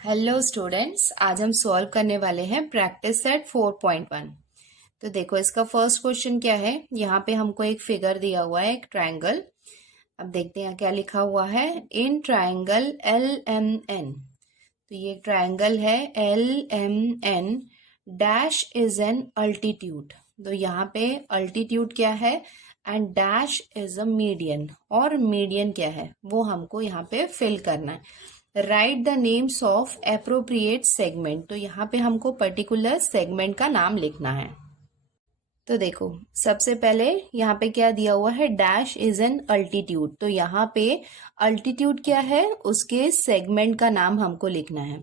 Hello students, आज हम solve करने वाले हैं प्रैक्टिस सेट 4.1। तो देखो, इसका फर्स्ट क्वेश्चन क्या है। यहाँ पे हमको एक फिगर दिया हुआ है, एक ट्रायंगल। अब देखते हैं क्या लिखा हुआ है। In triangle L M N, तो ये ट्रायंगल है L M N, dash is an altitude. तो यहाँ पे अल्टीट्यूड क्या है and dash is a median, और मीडियन क्या है वो हमको यहाँ पे फिल करना है। Write the names of appropriate segment, तो यहाँ पे हमको पर्टिकुलर सेगमेंट का नाम लिखना है। तो देखो, सबसे पहले यहाँ पे क्या दिया हुआ है, डैश इज एन अल्टीट्यूड। तो यहाँ पे अल्टीट्यूड क्या है, उसके सेगमेंट का नाम हमको लिखना है।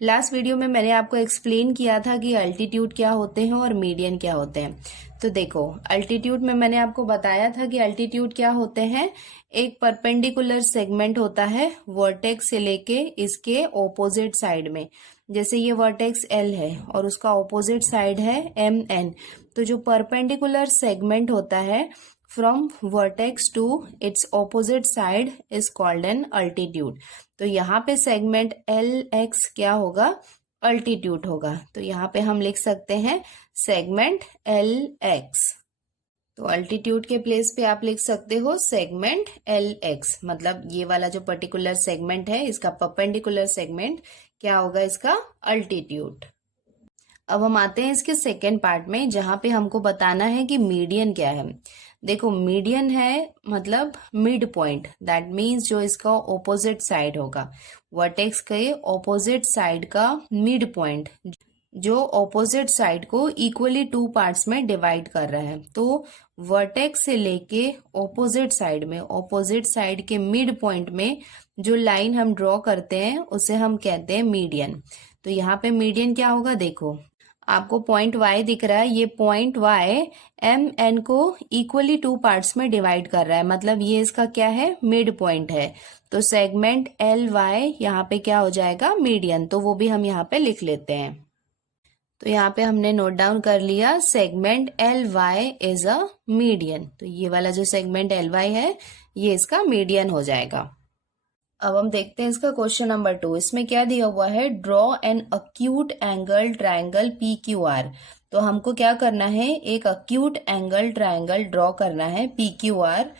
लास्ट वीडियो में मैंने आपको एक्सप्लेन किया था कि अल्टीट्यूड क्या होते हैं और मीडियन क्या होते हैं। तो देखो, अल्टीट्यूड में मैंने आपको बताया था कि अल्टीट्यूड क्या होते हैं। एक परपेंडिकुलर सेगमेंट होता है वर्टेक्स से लेके इसके ऑपोजिट साइड में। जैसे ये वर्टेक्स एल है और उसका ऑपोजिट साइड है एम एन। तो जो परपेंडिकुलर सेगमेंट होता है from vertex to its opposite side is called an altitude. तो यहाँ पे सेगमेंट एल एक्स क्या होगा, अल्टीट्यूड होगा। तो यहाँ पे हम लिख सकते हैं सेगमेंट एल एक्स। तो अल्टीट्यूड के प्लेस पे आप लिख सकते हो सेगमेंट एल एक्स, मतलब ये वाला जो पर्टिकुलर सेगमेंट है इसका परपेंडिकुलर सेगमेंट क्या होगा, इसका अल्टीट्यूड। अब हम आते हैं इसके सेकेंड पार्ट में, जहां पे हमको बताना है कि मीडियन क्या है। देखो, मीडियन है मतलब मिड पॉइंट, दैट मीन्स जो इसका ऑपोजिट साइड होगा, वर्टेक्स के ऑपोजिट साइड का मिड पॉइंट, जो ऑपोजिट साइड को इक्वली टू पार्ट्स में डिवाइड कर रहा है। तो वर्टेक्स से लेके ऑपोजिट साइड में, ऑपोजिट साइड के मिड पॉइंट में जो लाइन हम ड्रॉ करते हैं उसे हम कहते हैं मीडियन। तो यहाँ पे मीडियन क्या होगा, देखो आपको पॉइंट वाई दिख रहा है, ये पॉइंट वाई एम एन को इक्वली टू पार्ट्स में डिवाइड कर रहा है, मतलब ये इसका क्या है, मिड पॉइंट है। तो सेगमेंट एल वाई यहाँ पे क्या हो जाएगा, मीडियन। तो वो भी हम यहाँ पे लिख लेते हैं। तो यहाँ पे हमने नोट डाउन कर लिया segment L Y is a median. तो ये वाला जो सेगमेंट एल वाई है ये इसका मीडियन हो जाएगा। अब हम देखते हैं इसका क्वेश्चन नंबर 2। इसमें क्या दिया हुआ है, draw N acute angle triangle P Q R. तो हमको क्या करना है, एक अक्यूट एंगल ट्रायंगल ड्रॉ करना है P Q R.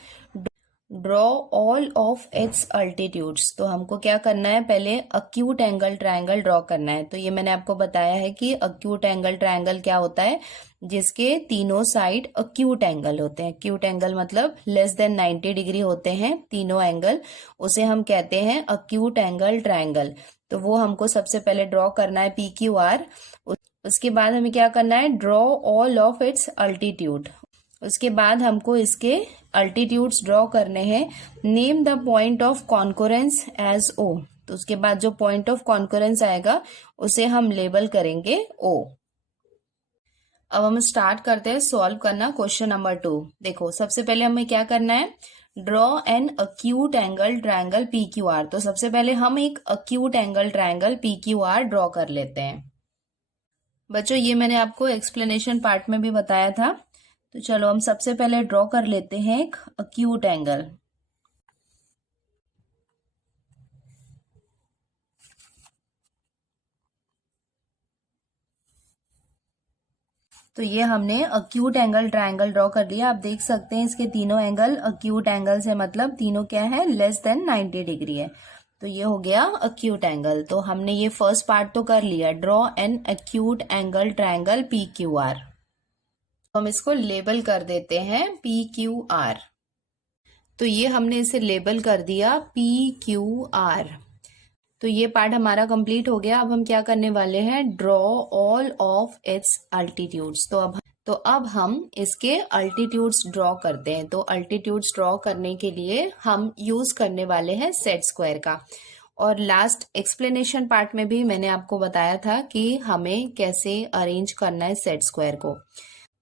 Draw all of it's altitudes. तो हमको क्या करना है, पहले अक्यूट एंगल ट्रायंगल ड्रॉ करना है। तो ये मैंने आपको बताया है कि अक्यूट एंगल ट्रायंगल क्या होता है, जिसके तीनों साइड अक्यूट एंगल होते हैं। अक्यूट एंगल मतलब लेस देन 90 डिग्री होते हैं तीनों एंगल, उसे हम कहते हैं अक्यूट एंगल ट्रायंगल। तो वो हमको सबसे पहले ड्रॉ करना है पी क्यू आर। उसके बाद हमें क्या करना है, draw all of its altitude. उसके बाद हमको इसके अल्टीट्यूड्स ड्रॉ करने हैं। Name the point of concurrence as O. तो उसके बाद जो पॉइंट ऑफ कॉन्कोरेंस आएगा उसे हम लेबल करेंगे ओ। अब हम स्टार्ट करते हैं सॉल्व करना क्वेश्चन नंबर 2। देखो, सबसे पहले हमें क्या करना है, draw N acute angle triangle P Q R. तो सबसे पहले हम एक acute angle triangle P Q R draw कर लेते हैं। बच्चों, ये मैंने आपको एक्सप्लेनेशन पार्ट में भी बताया था। तो चलो हम सबसे पहले ड्रॉ कर लेते हैं एक अक्यूट एंगल। तो ये हमने अक्यूट एंगल ट्रायंगल ड्रॉ कर लिया। आप देख सकते हैं इसके तीनों एंगल अक्यूट एंगल से, मतलब तीनों क्या है, लेस देन 90 डिग्री है। तो ये हो गया अक्यूट एंगल। तो हमने ये फर्स्ट पार्ट तो कर लिया, draw an acute angle triangle P Q R. हम इसको लेबल कर देते हैं पी क्यू आर। तो ये हमने इसे लेबल कर दिया पी क्यू आर। तो ये पार्ट हमारा कंप्लीट हो गया। अब हम क्या करने वाले हैं, draw all of it's altitudes. तो अब हम इसके अल्टीट्यूड्स ड्रॉ करते हैं। तो अल्टीट्यूड्स ड्रॉ करने के लिए हम यूज करने वाले हैं सेट स्क्वायर का। और लास्ट एक्सप्लेनेशन पार्ट में भी मैंने आपको बताया था कि हमें कैसे अरेंज करना है सेट स्क्वायर को।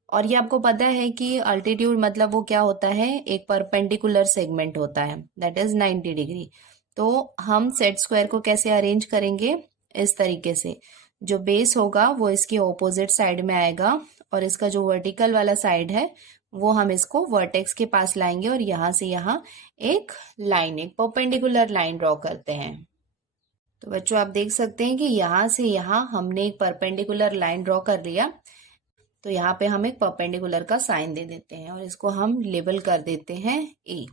और ये आपको पता है कि अल्टीट्यूड मतलब वो क्या होता है, एक परपेंडिकुलर सेगमेंट होता है, दैट इज 90 डिग्री। तो हम सेट स्क्वायर को कैसे अरेंज करेंगे, इस तरीके से, जो बेस होगा वो इसके ऑपोजिट साइड में आएगा, और इसका जो वर्टिकल वाला साइड है वो हम इसको वर्टेक्स के पास लाएंगे, और यहाँ से यहाँ एक लाइन, एक परपेंडिकुलर लाइन ड्रॉ करते हैं। तो बच्चों आप देख सकते हैं कि यहाँ से यहाँ हमने एक परपेंडिकुलर लाइन ड्रॉ कर लिया। तो यहाँ पे हम एक परपेंडिकुलर का साइन दे देते हैं और इसको हम लेबल कर देते हैं ए।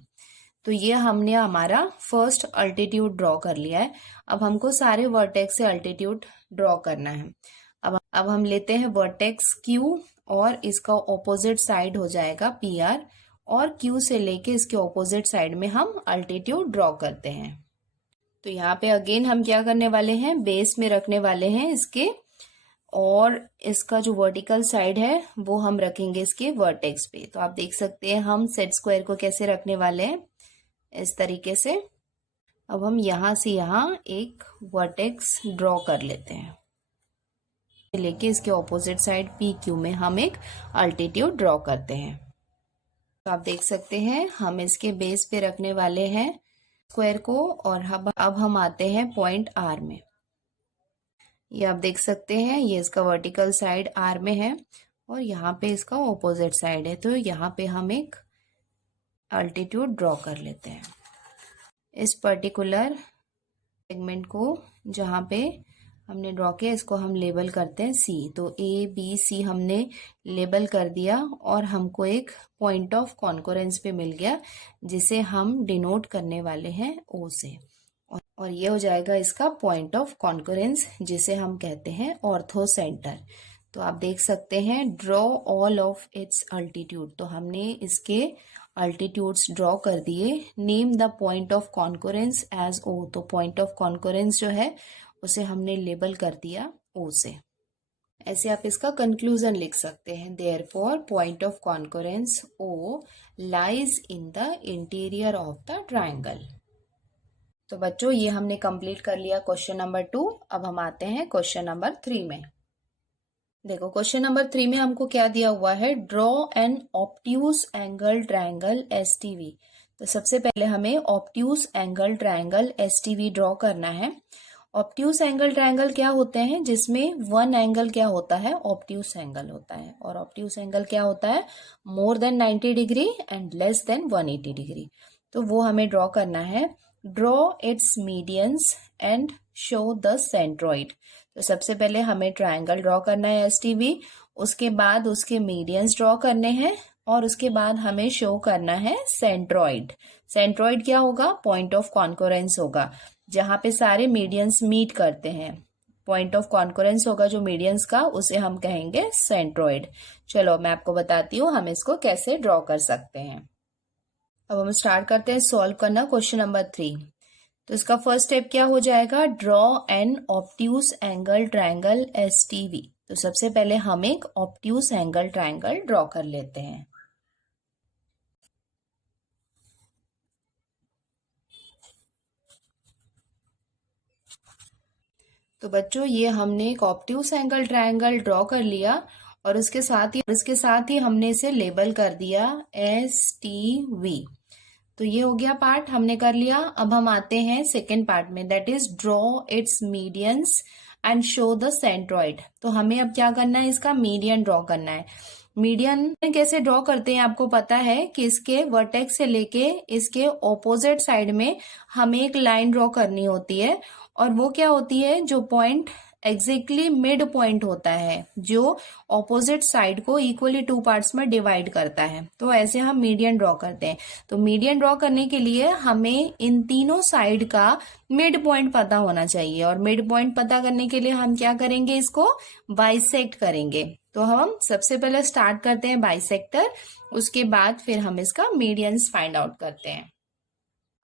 तो ये हमने हमारा फर्स्ट अल्टीट्यूड ड्रॉ कर लिया है। अब हमको सारे वर्टेक्स से अल्टीट्यूड ड्रॉ करना है। अब हम लेते हैं वर्टेक्स क्यू और इसका ऑपोजिट साइड हो जाएगा पी आर, और क्यू से लेके इसके ऑपोजिट साइड में हम अल्टीट्यूड ड्रॉ करते हैं। तो यहाँ पे अगेन हम क्या करने वाले हैं, बेस में रखने वाले हैं इसके, और इसका जो वर्टिकल साइड है वो हम रखेंगे इसके वर्टेक्स पे। तो आप देख सकते हैं हम सेट स्क्वायर को कैसे रखने वाले हैं, इस तरीके से। अब हम यहाँ से यहाँ एक वर्टेक्स ड्रॉ कर लेते हैं, लेके इसके ऑपोजिट साइड पी क्यू में हम एक अल्टीट्यूड ड्रॉ करते हैं। तो आप देख सकते हैं हम इसके बेस पे रखने वाले हैं स्क्वायर को, और अब हम आते हैं पॉइंट आर में। ये आप देख सकते हैं ये इसका वर्टिकल साइड आर में है और यहाँ पे इसका ऑपोजिट साइड है। तो यहाँ पे हम एक अल्टीट्यूड ड्रॉ कर लेते हैं। इस पर्टिकुलर सेगमेंट को जहाँ पे हमने ड्रॉ किया इसको हम लेबल करते हैं सी। तो ए बी सी हमने लेबल कर दिया और हमको एक पॉइंट ऑफ कॉन्करेंस पे मिल गया जिसे हम डिनोट करने वाले हैं ओ से, और ये हो जाएगा इसका पॉइंट ऑफ कॉन्करेंस जिसे हम कहते हैं ऑर्थो सेंटर। तो आप देख सकते हैं draw all of its altitude. तो हमने इसके अल्टीट्यूड्स ड्रॉ कर दिए। Name the point of concurrence as O. तो पॉइंट ऑफ कॉन्करेंस जो है उसे हमने लेबल कर दिया ओ से। ऐसे आप इसका कंक्लूजन लिख सकते हैं, therefore point of concurrence O lies in the interior of the triangle. तो बच्चों ये हमने कंप्लीट कर लिया क्वेश्चन नंबर 2। अब हम आते हैं क्वेश्चन नंबर 3 में। देखो क्वेश्चन नंबर 3 में हमको क्या दिया हुआ है, draw an obtuse angle triangle STV. तो सबसे पहले हमें obtuse angle triangle STV draw करना है। ऑब्ट्यूज एंगल ट्राइंगल क्या होते हैं, जिसमें वन एंगल क्या होता है, ऑब्ट्यूज एंगल होता है, और ऑब्ट्यूज एंगल क्या होता है, more than 90 degree and less than 180 degree. तो वो हमें ड्रॉ करना है। Draw it's medians and show the centroid. तो सबसे पहले हमें ट्राइंगल ड्रॉ करना है एसटीवी, उसके बाद उसके मीडियंस ड्रॉ करने हैं, और उसके बाद हमें शो करना है सेंट्रॉइड। सेंट्रॉइड क्या होगा, पॉइंट ऑफ कॉन्करेंस होगा, जहां पे सारे मीडियंस मीट करते हैं। पॉइंट ऑफ कॉन्करेंस होगा जो मीडियंस का, उसे हम कहेंगे सेंट्रॉइड। चलो मैं आपको बताती हूँ हम इसको कैसे ड्रॉ कर सकते हैं। अब हम स्टार्ट करते हैं सॉल्व करना क्वेश्चन नंबर 3। तो इसका फर्स्ट स्टेप क्या हो जाएगा, draw an obtuse angle triangle STV. तो सबसे पहले हम एक ऑब्ट्यूज एंगल ट्राइंगल ड्रॉ कर लेते हैं। तो बच्चों ये हमने एक ऑब्ट्यूज एंगल ट्राइंगल ड्रॉ कर लिया, और इसके साथ ही हमने इसे लेबल कर दिया एसटीवी। तो ये हो गया पार्ट, हमने कर लिया। अब हम आते हैं सेकेंड पार्ट में, that is draw it's medians and show the centroid. तो हमें अब क्या करना है, इसका मीडियन ड्रॉ करना है। मीडियन कैसे ड्रॉ करते हैं आपको पता है कि इसके वर्टेक्स से लेके इसके ऑपोजिट साइड में हमें एक लाइन ड्रॉ करनी होती है, और वो क्या होती है, जो पॉइंट एग्जैक्टली मिड पॉइंट होता है, जो ऑपोजिट साइड को इक्वली 2 पार्ट्स में डिवाइड करता है। तो ऐसे हम मीडियन ड्रॉ करते हैं। तो मीडियन ड्रॉ करने के लिए हमें इन तीनों साइड का मिड पॉइंट पता होना चाहिए, और मिड पॉइंट पता करने के लिए हम क्या करेंगे, इसको बाइसेक्ट करेंगे। तो हम सबसे पहले स्टार्ट करते हैं बाइसेक्टर, उसके बाद फिर हम इसका मीडियंस फाइंड आउट करते हैं।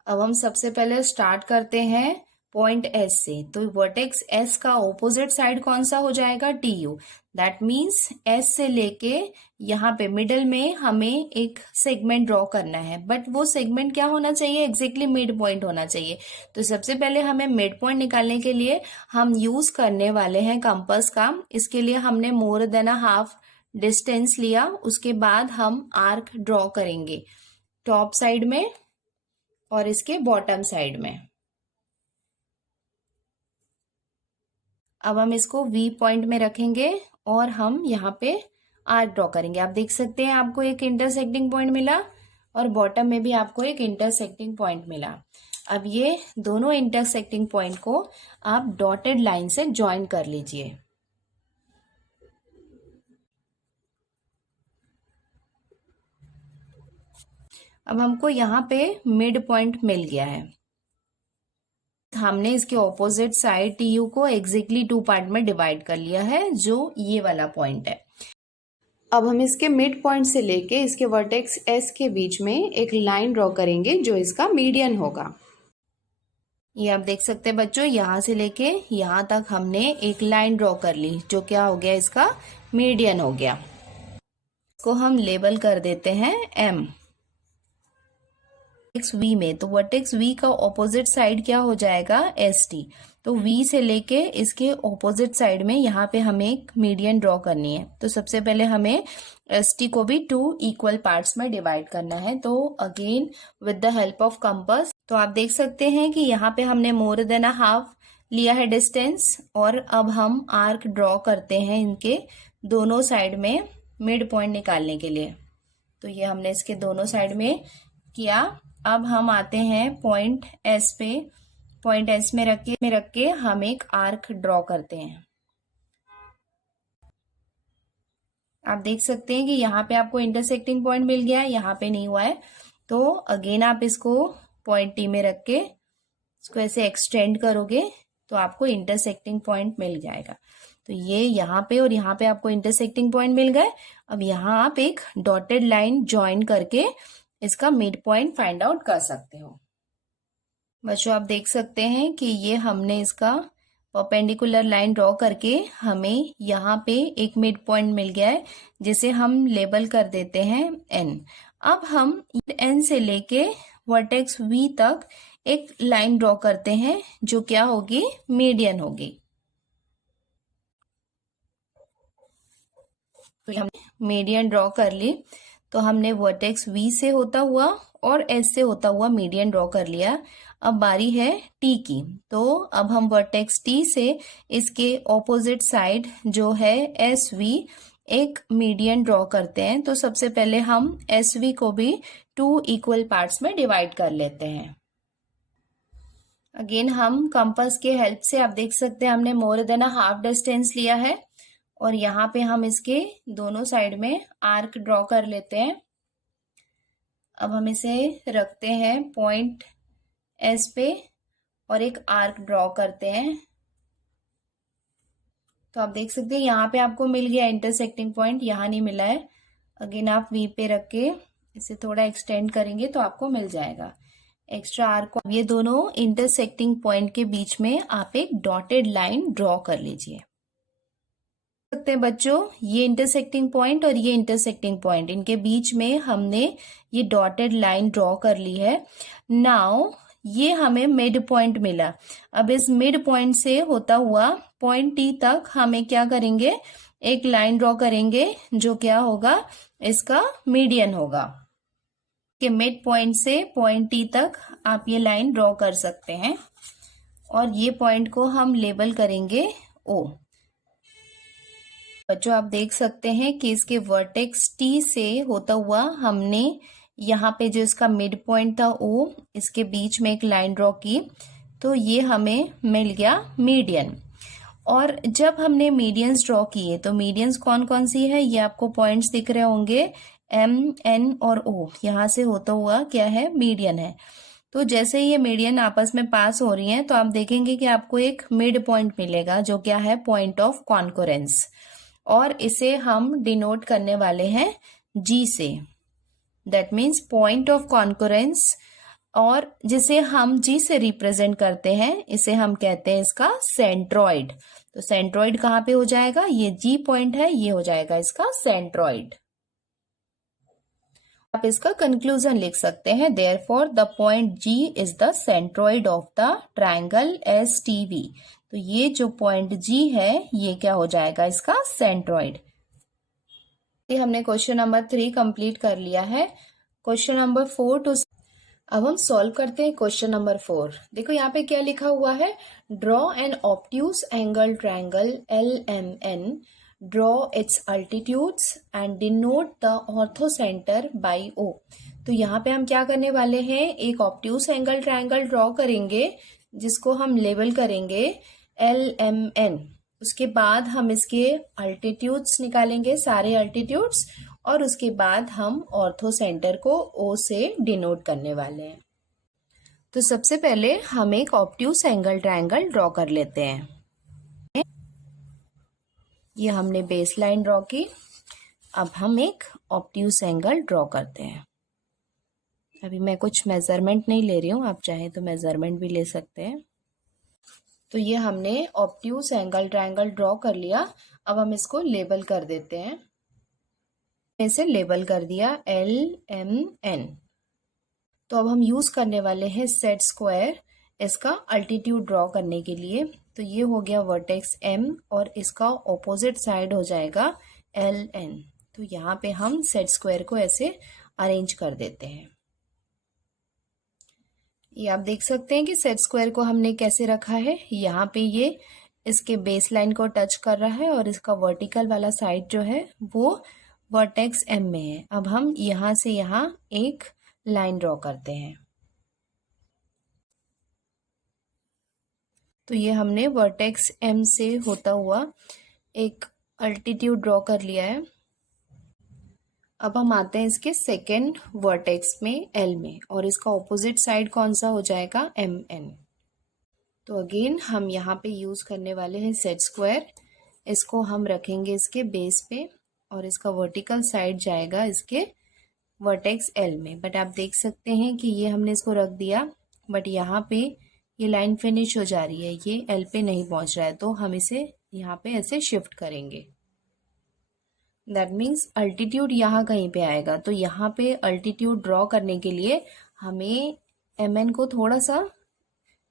अब हम सबसे पहले स्टार्ट करते हैं पॉइंट एस से। तो वर्टेक्स एस का ऑपोजिट साइड कौन सा हो जाएगा, T U. That means S से लेके यहाँ पे मिडल में हमें एक सेगमेंट ड्रॉ करना है, बट वो सेगमेंट क्या होना चाहिए, एग्जैक्टली मिड पॉइंट होना चाहिए। तो सबसे पहले हमें मिड पॉइंट निकालने के लिए हम यूज करने वाले हैं कंपास का। इसके लिए हमने more than a half distance लिया, उसके बाद हम आर्क ड्रॉ करेंगे टॉप साइड में और इसके बॉटम साइड में। अब हम इसको वी पॉइंट में रखेंगे और हम यहाँ पे आर्क ड्रॉ करेंगे। आप देख सकते हैं आपको एक इंटरसेक्टिंग पॉइंट मिला, और बॉटम में भी आपको एक इंटरसेक्टिंग पॉइंट मिला। अब ये दोनों इंटरसेक्टिंग पॉइंट को आप डॉटेड लाइन से ज्वाइन कर लीजिए। अब हमको यहाँ पे मिड पॉइंट मिल गया है। हमने इसके ऑपोजिट साइड टीयू को एग्जैक्टली 2 पार्ट में डिवाइड कर लिया है, जो ये वाला पॉइंट है। अब हम इसके मिड पॉइंट से लेके इसके वर्टेक्स एस के बीच में एक लाइन ड्रॉ करेंगे जो इसका मीडियन होगा। ये आप देख सकते हैं बच्चों, यहाँ से लेके यहाँ तक हमने एक लाइन ड्रॉ कर ली, जो क्या हो गया, इसका मीडियन हो गया। इसको हम लेबल कर देते हैं एम। वी में तो वर्टेक्स वी का ऑपोजिट साइड क्या हो जाएगा, एस टी। तो वी से लेके इसके ऑपोजिट साइड में यहाँ पे हमें एक मीडियन ड्रॉ करनी है। तो सबसे पहले हमें एस टी को भी 2 इक्वल पार्ट्स में डिवाइड करना है। तो again with the help of compass, तो आप देख सकते हैं कि यहाँ पे हमने मोर देन अ हाफ लिया है डिस्टेंस, और अब हम आर्क ड्रॉ करते हैं इनके दोनों साइड में मिड पॉइंट निकालने के लिए। तो ये हमने इसके दोनों साइड में किया। अब हम आते हैं पॉइंट एस पे। पॉइंट एस में रख के हम एक आर्क ड्रॉ करते हैं। आप देख सकते हैं कि यहाँ पे आपको इंटरसेक्टिंग पॉइंट मिल गया है, यहाँ पे नहीं हुआ है। तो अगेन आप इसको पॉइंट टी में रख के इसको ऐसे एक्सटेंड करोगे तो आपको इंटरसेक्टिंग पॉइंट मिल जाएगा। तो ये यहाँ पे और यहाँ पे आपको इंटरसेक्टिंग पॉइंट मिल गए। अब यहाँ आप एक डॉटेड लाइन ज्वाइन करके इसका मिड पॉइंट फाइंड आउट कर सकते हो। बच्चों आप देख सकते हैं कि ये हमने इसका परपेंडिकुलर लाइन ड्रॉ करके हमें यहाँ पे एक मिड पॉइंट मिल गया है, जिसे हम लेबल कर देते हैं एन। अब हम एन से लेके वर्टेक्स वी तक एक लाइन ड्रॉ करते हैं, जो क्या होगी, मीडियन होगी। तो हमने मीडियन ड्रॉ कर ली। तो हमने वर्टेक्स वी से होता हुआ और एस से होता हुआ मीडियन ड्रॉ कर लिया। अब बारी है टी की। तो अब हम वर्टेक्स टी से इसके ऑपोजिट साइड जो है एस वी एक मीडियन ड्रॉ करते हैं। तो सबसे पहले हम एस वी को भी 2 इक्वल पार्ट्स में डिवाइड कर लेते हैं। अगेन हम कंपास के हेल्प से आप देख सकते हैं हमने more than a half distance लिया है, और यहाँ पे हम इसके दोनों साइड में आर्क ड्रॉ कर लेते हैं। अब हम इसे रखते हैं पॉइंट एस पे और एक आर्क ड्रॉ करते हैं। तो आप देख सकते हैं यहाँ पे आपको मिल गया इंटरसेक्टिंग पॉइंट, यहाँ नहीं मिला है। अगेन आप वी पे रख के इसे थोड़ा एक्सटेंड करेंगे तो आपको मिल जाएगा एक्स्ट्रा आर्क। ये दोनों इंटरसेक्टिंग पॉइंट के बीच में आप एक डॉटेड लाइन ड्रॉ कर लीजिए। सकते हैं बच्चों, ये इंटरसेक्टिंग पॉइंट और ये इंटरसेक्टिंग पॉइंट, इनके बीच में हमने ये डॉटेड लाइन ड्रॉ कर ली है। नाउ ये हमें मिड पॉइंट मिला। अब इस मिड पॉइंट से होता हुआ पॉइंट टी तक हमें क्या करेंगे, एक लाइन ड्रॉ करेंगे, जो क्या होगा, इसका मीडियन होगा। कि मिड पॉइंट से पॉइंट टी तक आप ये लाइन ड्रॉ कर सकते हैं, और ये पॉइंट को हम लेबल करेंगे ओ। बच्चों आप देख सकते हैं कि इसके वर्टेक्स टी से होता हुआ हमने यहाँ पे जो इसका मिड पॉइंट था ओ, इसके बीच में एक लाइन ड्रॉ की। तो ये हमें मिल गया मीडियन। और जब हमने मीडियंस ड्रॉ किए तो मीडियंस कौन कौन सी है, ये आपको पॉइंट्स दिख रहे होंगे, एम, एन और ओ। यहाँ से होता हुआ क्या है, मीडियन है। तो जैसे ये मीडियन आपस में पास हो रही हैं तो आप देखेंगे कि आपको एक मिड पॉइंट मिलेगा, जो क्या है, पॉइंट ऑफ कॉन्करेंस, और इसे हम डिनोट करने वाले हैं जी से। That means point of concurrence, और जिसे हम जी से रिप्रेजेंट करते हैं इसे हम कहते हैं इसका सेंट्रॉइड। तो सेंट्रॉइड कहाँ पे हो जाएगा, ये जी पॉइंट है, ये हो जाएगा इसका सेंट्रॉइड। आप इसका कंक्लूजन लिख सकते हैं, therefore the point G is the centroid of the triangle S T V. तो ये जो पॉइंट जी है ये क्या हो जाएगा, इसका सेंट्रॉइड। ये हमने क्वेश्चन नंबर 3 कंप्लीट कर लिया है। क्वेश्चन नंबर 4 टू अब हम सॉल्व करते हैं क्वेश्चन नंबर 4। देखो यहाँ पे क्या लिखा हुआ है, draw an obtuse angle triangle LMN, draw its altitudes and denote the orthocentre by O। तो यहाँ पे हम क्या करने वाले हैं, एक ऑब्ट्यूज एंगल ट्रायंगल ड्रॉ करेंगे जिसको हम लेबल करेंगे LMN। उसके बाद हम इसके अल्टीट्यूड्स निकालेंगे, सारे अल्टीट्यूड्स, और उसके बाद हम ऑर्थो सेंटर को O से डिनोट करने वाले हैं। तो सबसे पहले हम एक ऑब्ट्यूज एंगल ट्रायंगल ड्रॉ कर लेते हैं। ये हमने बेस लाइन ड्रॉ की। अब हम एक ऑब्ट्यूज एंगल ड्रॉ करते हैं। अभी मैं कुछ मेजरमेंट नहीं ले रही हूँ, आप चाहें तो मेजरमेंट भी ले सकते हैं। तो ये हमने ऑब्ट्यूज एंगल ट्रायंगल ड्रॉ कर लिया। अब हम इसको लेबल कर देते हैं। इसे लेबल कर दिया LMN। तो अब हम यूज करने वाले हैं सेट स्क्वायर इसका अल्टीट्यूड ड्रॉ करने के लिए। तो ये हो गया वर्टेक्स M और इसका ऑपोजिट साइड हो जाएगा LN। तो यहाँ पे हम सेट स्क्वायर को ऐसे अरेंज कर देते हैं। ये आप देख सकते हैं कि सेट स्क्वायर को हमने कैसे रखा है। यहाँ पे ये इसके बेस लाइन को टच कर रहा है और इसका वर्टिकल वाला साइड जो है वो वर्टेक्स M में है। अब हम यहाँ से यहाँ एक लाइन ड्रॉ करते हैं। तो ये हमने वर्टेक्स M से होता हुआ एक अल्टीट्यूड ड्रॉ कर लिया है। अब हम आते हैं इसके सेकेंड वर्टेक्स में L में, और इसका ऑपोजिट साइड कौन सा हो जाएगा MN। तो अगेन हम यहाँ पे यूज करने वाले हैं सेट स्क्वायर। इसको हम रखेंगे इसके बेस पे और इसका वर्टिकल साइड जाएगा इसके वर्टेक्स L में। बट आप देख सकते हैं कि ये हमने इसको रख दिया, बट यहाँ पे ये लाइन फिनिश हो जा रही है, ये L पे नहीं पहुंच रहा है। तो हम इसे यहाँ पे ऐसे शिफ्ट करेंगे। दैट मीन्स अल्टीट्यूड यहाँ कहीं पे आएगा। तो यहाँ पे अल्टीट्यूड ड्रॉ करने के लिए हमें MN को थोड़ा सा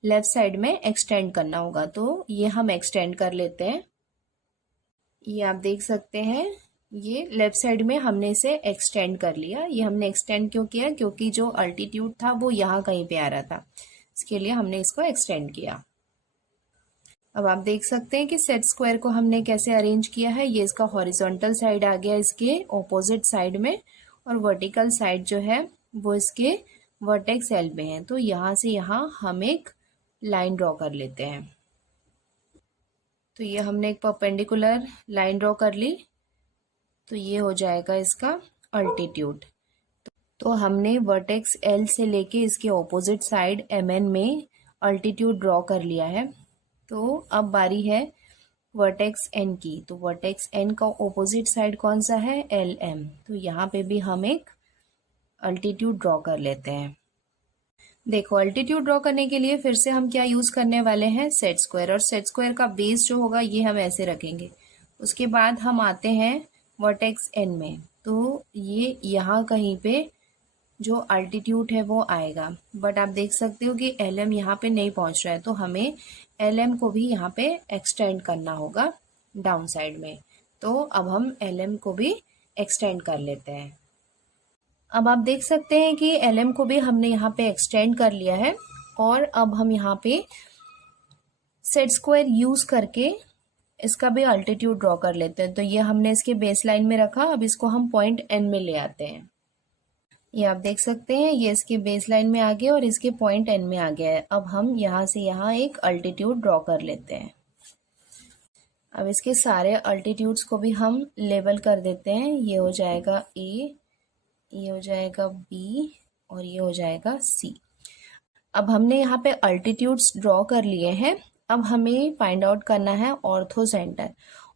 लेफ्ट साइड में एक्सटेंड करना होगा। तो ये हम एक्सटेंड कर लेते हैं। ये आप देख सकते हैं, ये लेफ्ट साइड में हमने इसे एक्सटेंड कर लिया। ये हमने एक्सटेंड क्यों किया, क्योंकि जो अल्टीट्यूड था वो यहाँ कहीं पे आ रहा था, इसके लिए हमने इसको एक्सटेंड किया। अब आप देख सकते हैं कि सेट स्क्वायर को हमने कैसे अरेंज किया है। ये इसका हॉरिजॉन्टल साइड आ गया इसके ऑपोजिट साइड में, और वर्टिकल साइड जो है वो इसके वर्टेक्स L में है। तो यहाँ से यहाँ हम एक लाइन ड्रॉ कर लेते हैं। तो ये हमने एक परपेंडिकुलर लाइन ड्रॉ कर ली। तो ये हो जाएगा इसका अल्टीट्यूड। तो हमने वर्टेक्स L से लेके इसके ऑपोजिट साइड MN में अल्टीट्यूड ड्रॉ कर लिया है। तो अब बारी है वर्टेक्स N की। तो वर्टेक्स N का ऑपोजिट साइड कौन सा है, LM। तो यहाँ पे भी हम एक अल्टीट्यूड ड्रॉ कर लेते हैं। देखो, अल्टीट्यूड ड्रॉ करने के लिए फिर से हम क्या यूज करने वाले हैं, सेट स्क्वायर। और सेट स्क्वायर का बेस जो होगा ये हम ऐसे रखेंगे। उसके बाद हम आते हैं वर्टेक्स N में। तो ये यहाँ कहीं पे जो अल्टीट्यूड है वो आएगा, बट आप देख सकते हो कि LM यहाँ पे नहीं पहुंच रहा है। तो हमें LM को भी यहाँ पे एक्सटेंड करना होगा डाउन साइड में। तो अब हम LM को भी एक्सटेंड कर लेते हैं। अब आप देख सकते हैं कि LM को भी हमने यहाँ पे एक्सटेंड कर लिया है। और अब हम यहाँ पे सेट स्क्वायर यूज करके इसका भी अल्टीट्यूड ड्रॉ कर लेते हैं। तो ये हमने इसके बेस लाइन में रखा। अब इसको हम पॉइंट N में ले आते हैं। ये आप देख सकते हैं, ये इसके बेस लाइन में आ गया और इसके पॉइंट N में आ गया है। अब हम यहाँ से यहाँ एक अल्टीट्यूड ड्रॉ कर लेते हैं। अब इसके सारे अल्टीट्यूड्स को भी हम लेबल कर देते हैं। ये हो जाएगा A, ये हो जाएगा B और ये हो जाएगा C। अब हमने यहाँ पे अल्टीट्यूड्स ड्रॉ कर लिए हैं। अब हमें फाइंड आउट करना है ऑर्थो सेंटर।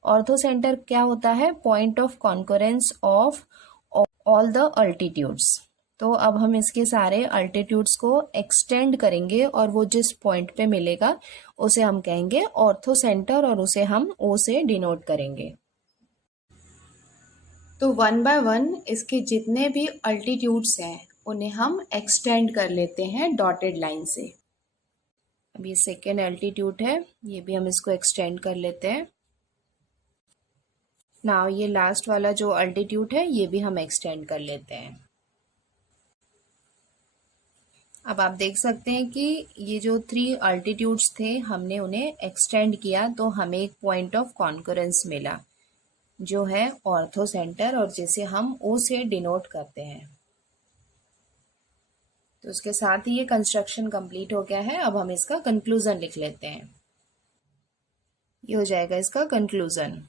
ऑर्थो सेंटर क्या होता है, point of concurrence of all the altitudes. तो अब हम इसके सारे अल्टीट्यूड्स को एक्सटेंड करेंगे और वो जिस पॉइंट पे मिलेगा उसे हम कहेंगे ऑर्थो सेंटर, और उसे हम O से डिनोट करेंगे। तो वन बाय वन इसके जितने भी अल्टीट्यूड्स हैं उन्हें हम एक्सटेंड कर लेते हैं डॉटेड लाइन से। अब ये सेकेंड अल्टीट्यूड है, ये भी हम इसको एक्सटेंड कर लेते हैं। नाउ ये लास्ट वाला जो अल्टीट्यूड है ये भी हम एक्सटेंड कर लेते हैं। अब आप देख सकते हैं कि ये जो 3 अल्टीट्यूड्स थे हमने उन्हें एक्सटेंड किया, तो हमें एक पॉइंट ऑफ कॉन्करेंस मिला जो है ऑर्थो सेंटर, और जिसे हम O से डिनोट करते हैं। तो उसके साथ ही ये कंस्ट्रक्शन कंप्लीट हो गया है। अब हम इसका कंक्लूजन लिख लेते हैं। ये हो जाएगा इसका conclusion.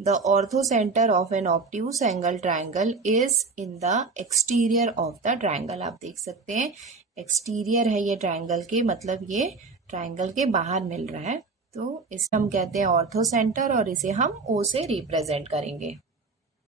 The orthocentre of an obtuse angle triangle is in the exterior of the triangle. आप देख सकते हैं एक्सटीरियर है ये ट्राइंगल के, मतलब ये ट्राइंगल के बाहर मिल रहा है। तो इसे हम कहते हैं ऑर्थो सेंटर और इसे हम ओ से रिप्रेजेंट करेंगे।